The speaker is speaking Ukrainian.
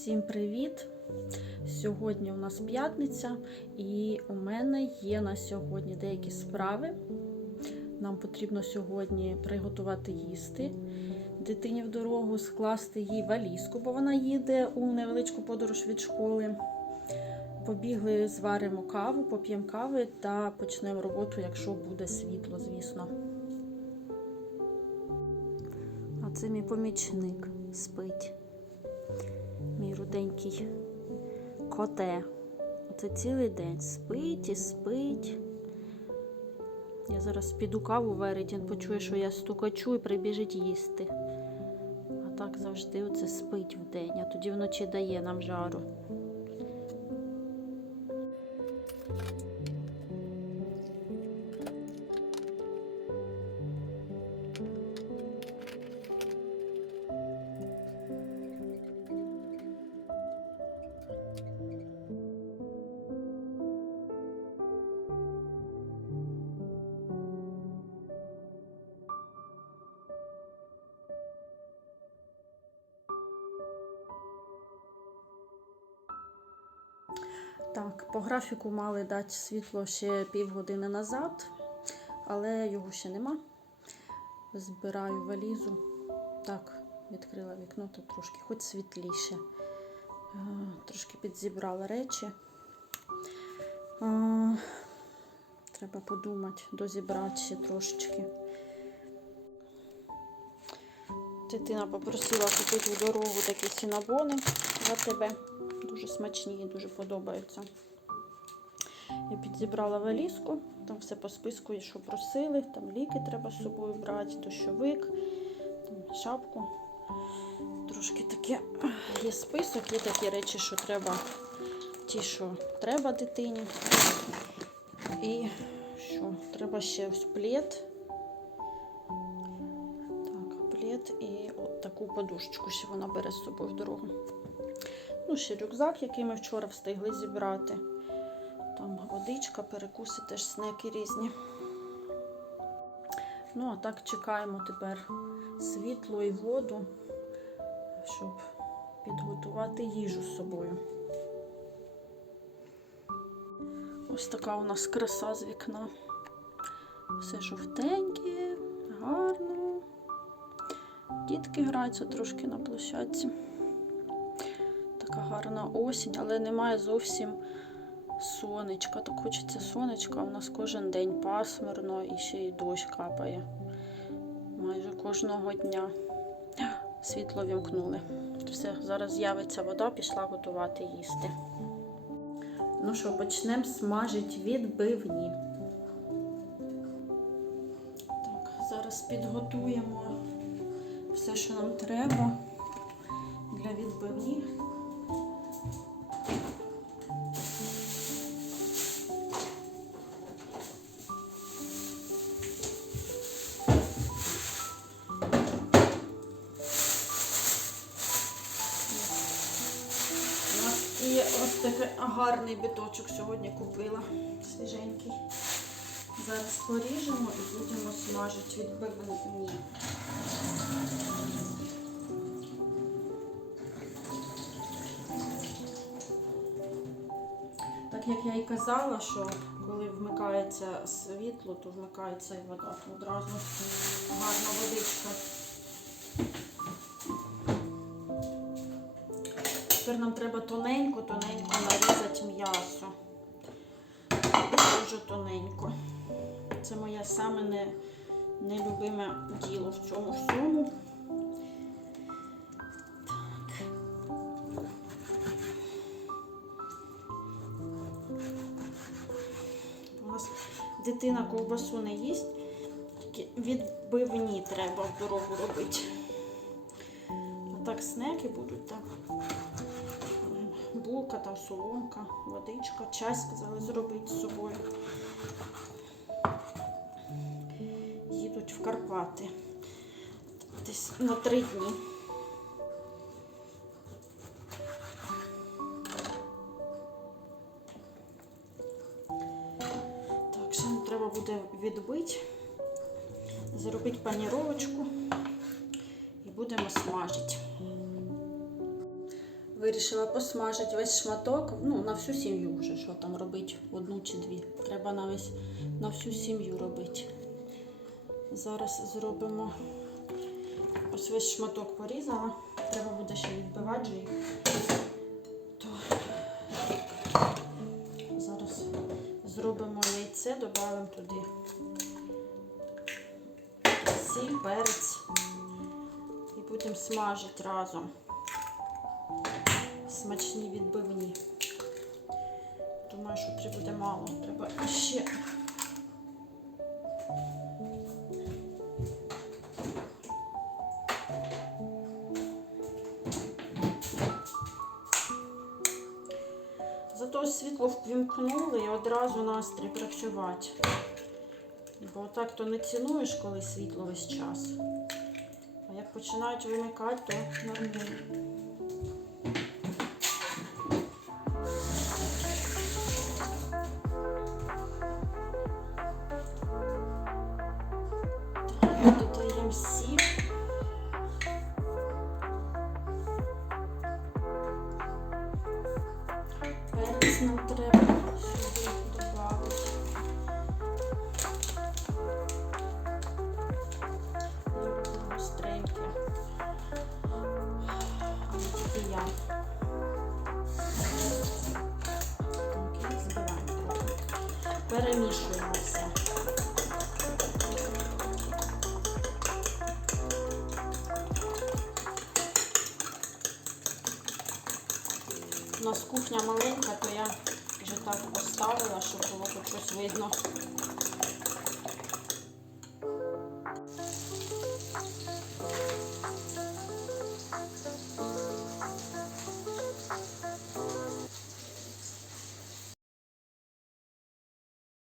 Всім привіт! Сьогодні у нас п'ятниця, і у мене є на сьогодні деякі справи. Нам потрібно сьогодні приготувати їсти дитині в дорогу, скласти їй валізку, бо вона їде у невеличку подорож від школи. Побігли, зваримо каву, поп'ємо кави та почнемо роботу, якщо буде світло, звісно. А це мій помічник спить. Мій коте. Оце цілий день спить і спить. Я зараз піду каву варить, він почує, що я стукачу і прибіжить їсти. А так завжди оце спить вдень, а тоді вночі дає нам жару. Так, по графіку мали дати світло ще півгодини назад, але його ще нема. Збираю валізу. Так, відкрила вікно, то трошки хоч світліше. Е, Трошки підзібрала речі. Е, Треба подумати, дозібрати ще трошечки. Дитина попросила купити в дорогу такі сінабони за тебе. Дуже смачні і дуже подобаються. Я підзібрала валізку, там все по списку, що просили, там ліки треба з собою брати, дощовик, там шапку. Трошки таке є список, є такі речі, що треба, ті, що треба дитині. І що? Треба ще ось плед. Так, плед і от таку подушечку ще вона бере з собою в дорогу. Ну, ще рюкзак, який ми вчора встигли зібрати. Там водичка, перекуси, теж снеки різні. Ну, а так чекаємо тепер світло і воду, щоб підготувати їжу з собою. Ось така у нас краса з вікна. Все жовтеньке, гарно. Дітки граються трошки на площадці. Така гарна осінь, але немає зовсім сонечка. Так хочеться сонечка. У нас кожен день пасмурно і ще й дощ капає. Майже кожного дня. Світло вімкнули. Все, зараз з'явиться вода, пішла готувати їсти. Ну що, почнемо смажити відбивні. Так, зараз підготуємо все, що нам треба для відбивні. Гарний біточок сьогодні купила, свіженький. Зараз поріжемо і будемо смажити від відбивні. Так як я і казала, що коли вмикається світло, то вмикається і вода, то одразу гарна водичка. Тепер нам треба тоненько-тоненько нарізати м'ясо. Дуже тоненько. Це моє саме не, нелюбиме діло в цьому всьому. У нас дитина ковбасу не їсть, тільки відбивні треба в дорогу робити. Так снеки будуть так. Булка, там соломка, водичка, чай сказали зробити з собою. Їдуть в Карпати. Десь на три дні. Так, ще треба буде відбити, зробити паніровочку і будемо смажити. Вирішила посмажити весь шматок, ну, на всю сім'ю вже, що там робити, одну чи дві. Треба на на всю сім'ю робити. Зараз зробимо ось весь шматок порізала. Треба буде ще відбивати. То зараз зробимо яйце, додамо туди сіль, перець і будемо смажити разом. Смачні відбивні. Думаю, що три буде мало. Треба ще. Зато світло ввімкнули і одразу настрій працювати. Бо так то не цінуєш, коли світло весь час. А як починають вимикати, то нормально. Нам треба сюди додати. Зробимо остреньке. Трохи. Перемішуємо У нас кухня маленька, то я вже так поставила, щоб було хоч щось видно.